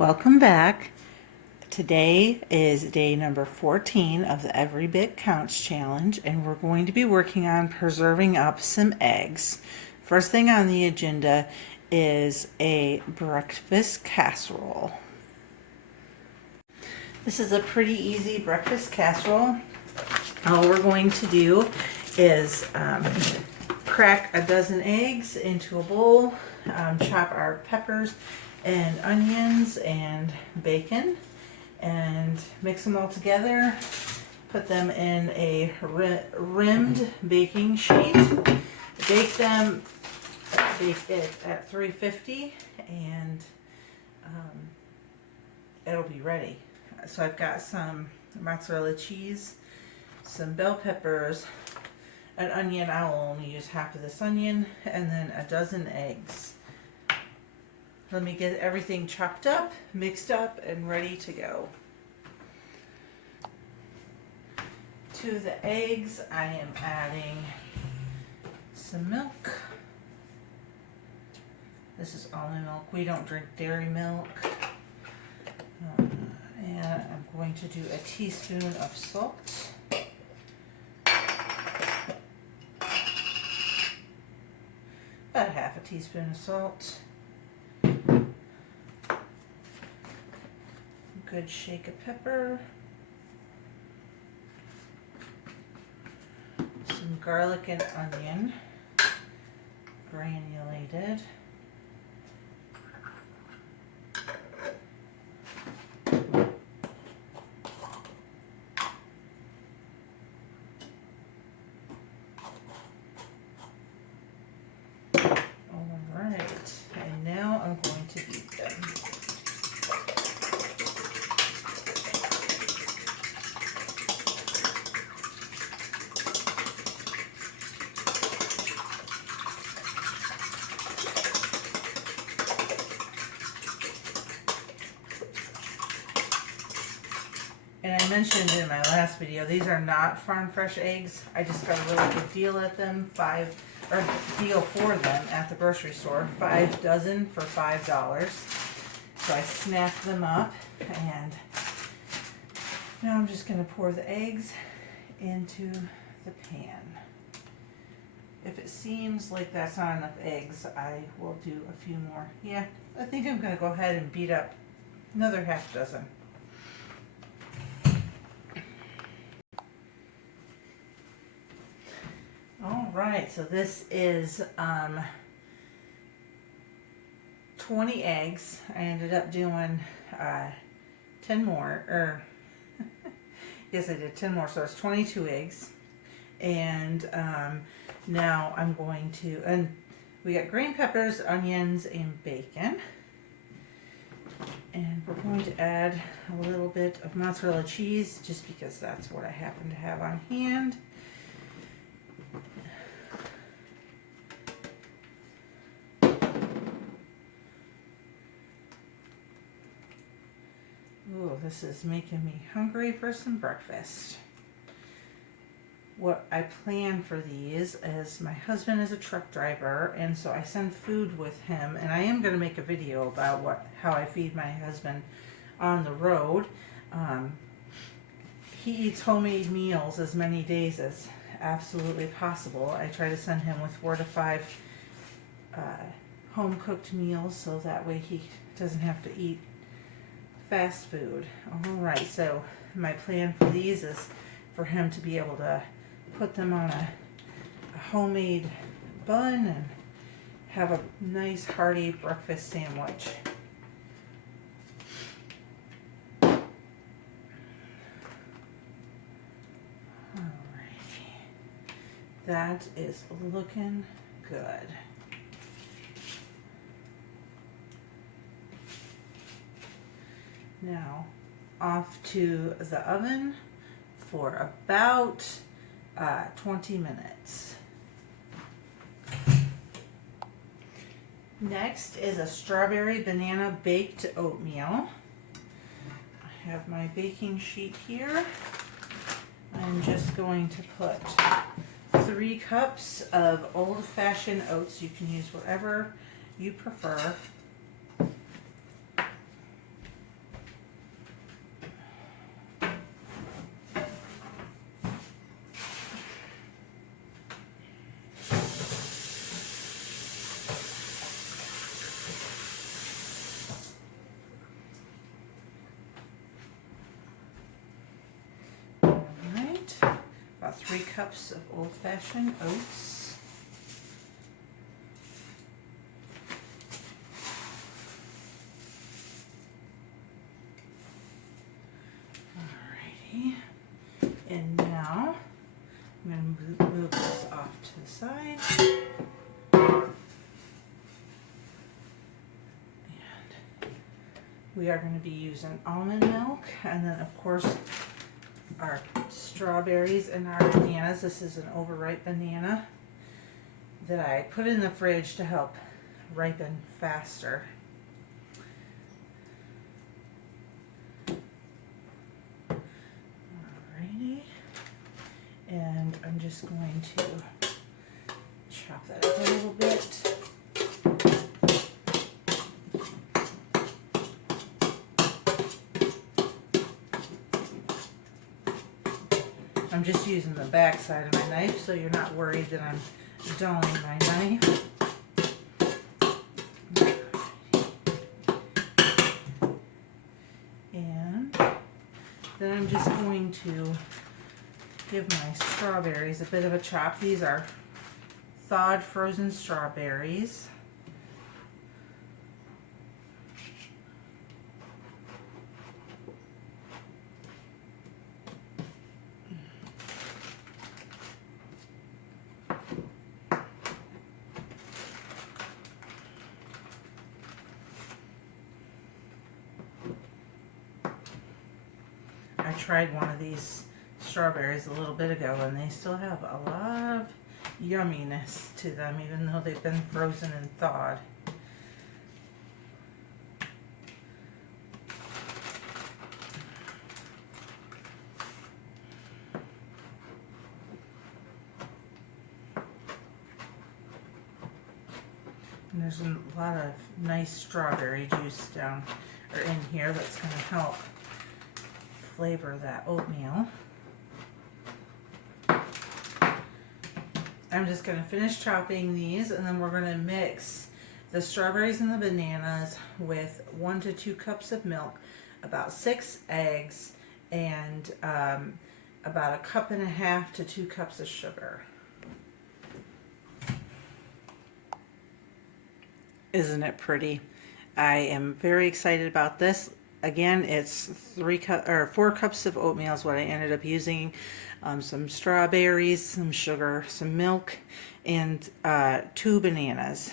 Welcome back. Today is day number 14 of the Every Bit Counts challenge, and we're going to be working on preserving up some eggs. First thing on the agenda is a breakfast casserole. This is a pretty easy breakfast casserole. All we're going to do is crack a dozen eggs into a bowl, chop our peppers and onions and bacon, and mix them all together. Put them in a rimmed baking sheet. Bake it at 350, and it'll be ready. So I've got some mozzarella cheese, some bell peppers, an onion. I will only use half of this onion, and then a dozen eggs. Let me get everything chopped up, mixed up, and ready to go. To the eggs, I am adding some milk. This is almond milk. We don't drink dairy milk. And I'm going to do a teaspoon of salt. About a half a teaspoon of salt. Good shake of pepper. Some garlic and onion, granulated. Alright, and now I'm going to beat them. And I mentioned in my last video, these are not farm fresh eggs. I just got a really good deal at them, deal for them at the grocery store, 5 dozen for $5. So I snapped them up, and now I'm just going to pour the eggs into the pan. If it seems like that's not enough eggs, I will do a few more. Yeah, I think I'm going to go ahead and beat up another half dozen. All right, so this is 20 eggs. I ended up doing 10 more, or yes, I did 10 more, so it's 22 eggs. And now I'm going to, and we got green peppers, onions, and bacon. And we're going to add a little bit of mozzarella cheese, just because that's what I happen to have on hand. Ooh, this is making me hungry for some breakfast. What I plan for these is, my husband is a truck driver, and so I send food with him, and I am going to make a video about how I feed my husband on the road. He eats homemade meals as many days as absolutely possible. I try to send him with 4 to 5 home cooked meals, so that way he doesn't have to eat fast food. Alright, so my plan for these is for him to be able to put them on a homemade bun and have a nice hearty breakfast sandwich. Alrighty, that is looking good. Now, off to the oven for about 20 minutes. Next is a strawberry banana baked oatmeal. I have my baking sheet here. I'm just going to put 3 cups of old-fashioned oats. You can use whatever you prefer. 3 cups of old-fashioned oats. Alrighty. And now I'm going to move this off to the side. We are going to be using almond milk, and then of course our strawberries and our bananas. This is an overripe banana that I put in the fridge to help ripen faster. Alrighty, and I'm just going to chop that up a little bit. I'm just using the back side of my knife, so you're not worried that I'm dulling my knife. And then I'm just going to give my strawberries a bit of a chop. These are thawed frozen strawberries. I tried one of these strawberries a little bit ago, and they still have a lot of yumminess to them, even though they've been frozen and thawed. And there's a lot of nice strawberry juice down or in here that's going to help flavor that oatmeal. I'm just going to finish chopping these, and then we're going to mix the strawberries and the bananas with 1 to 2 cups of milk, about 6 eggs, and about 1.5 cups to 2 cups of sugar. Isn't it pretty? I am very excited about this. Again, it's 4 cups of oatmeal is what I ended up using. Some strawberries, some sugar, some milk, and 2 bananas.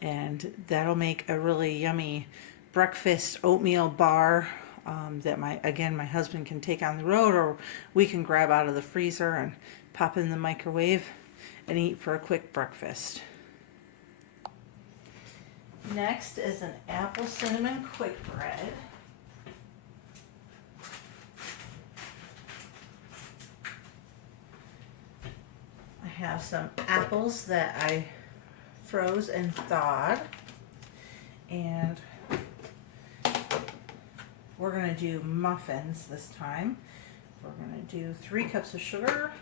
And that'll make a really yummy breakfast oatmeal bar that my husband can take on the road, or we can grab out of the freezer and pop in the microwave and eat for a quick breakfast. Next is an apple cinnamon quick bread. I have some apples that I froze and thawed, and we're going to do muffins this time. We're going to do 3 cups of sugar,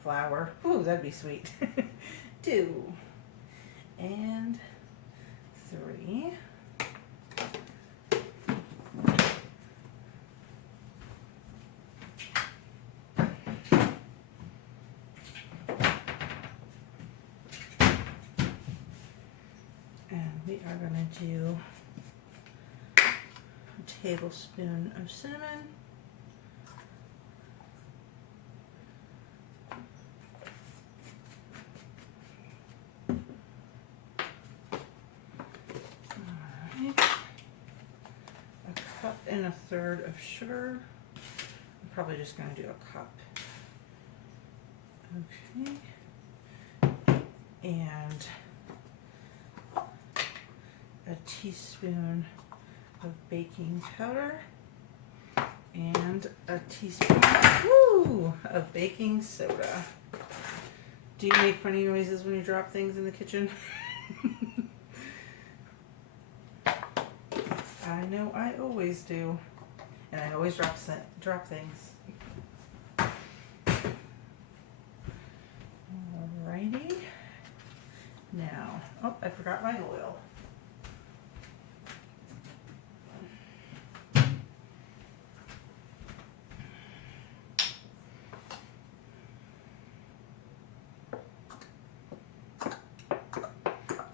flour. Ooh, that'd be sweet. 2 and 3. And we are going to do a tablespoon of cinnamon, and 1/3 of sugar. I'm probably just going to do a cup. Okay. And a teaspoon of baking powder and a teaspoon of baking soda. Do you make funny noises when you drop things in the kitchen? I know I always do, and I always drop things. Alrighty. Now, oh, I forgot my oil.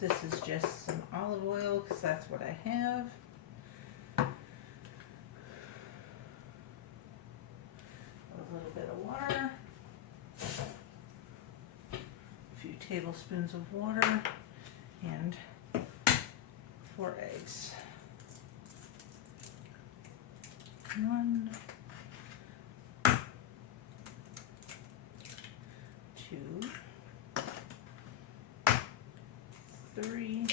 This is just some olive oil because that's what I have. A little bit of water. A few tablespoons of water and 4 eggs. 1, 2, 3,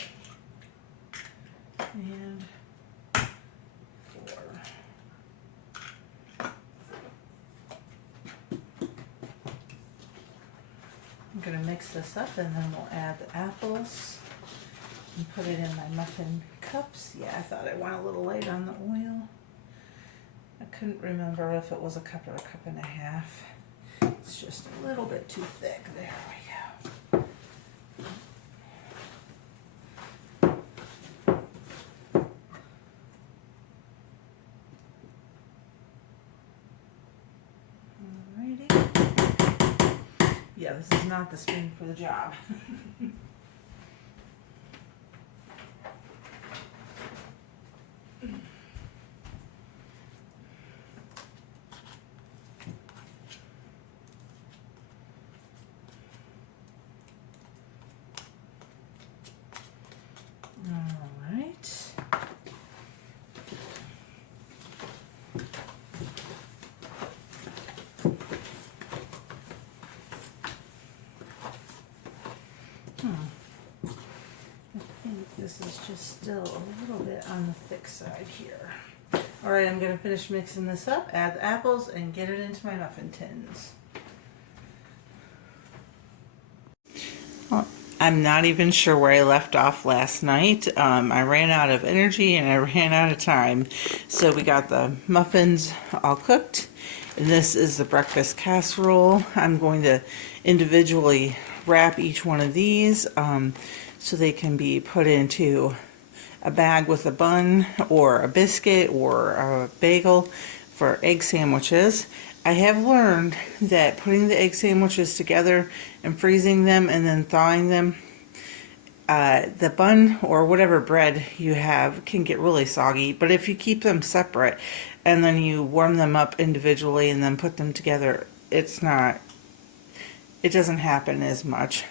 and 4. I'm going to mix this up and then we'll add the apples and put it in my muffin cups. Yeah, I thought I went a little light on the oil. I couldn't remember if it was a cup or a cup and a half. It's just a little bit too thick. There we go. Alrighty. Yeah, this is not the spoon for the job. This is just still a little bit on the thick side here. All right, I'm going to finish mixing this up, add the apples, and get it into my muffin tins. Well, I'm not even sure where I left off last night. I ran out of energy and I ran out of time. So we got the muffins all cooked, and this is the breakfast casserole. I'm going to individually wrap each one of these so they can be put into a bag with a bun or a biscuit or a bagel for egg sandwiches. I have learned that putting the egg sandwiches together and freezing them and then thawing them, the bun or whatever bread you have can get really soggy, but if you keep them separate and then you warm them up individually and then put them together, it doesn't happen as much.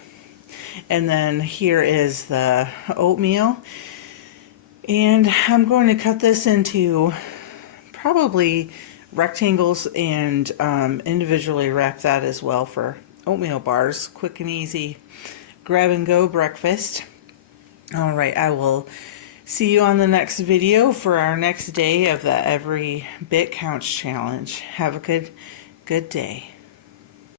And then here is the oatmeal, and I'm going to cut this into probably rectangles and individually wrap that as well for oatmeal bars. Quick and easy grab and go breakfast. All right, I will see you on the next video for our next day of the Every Bit Counts challenge. Have a good day.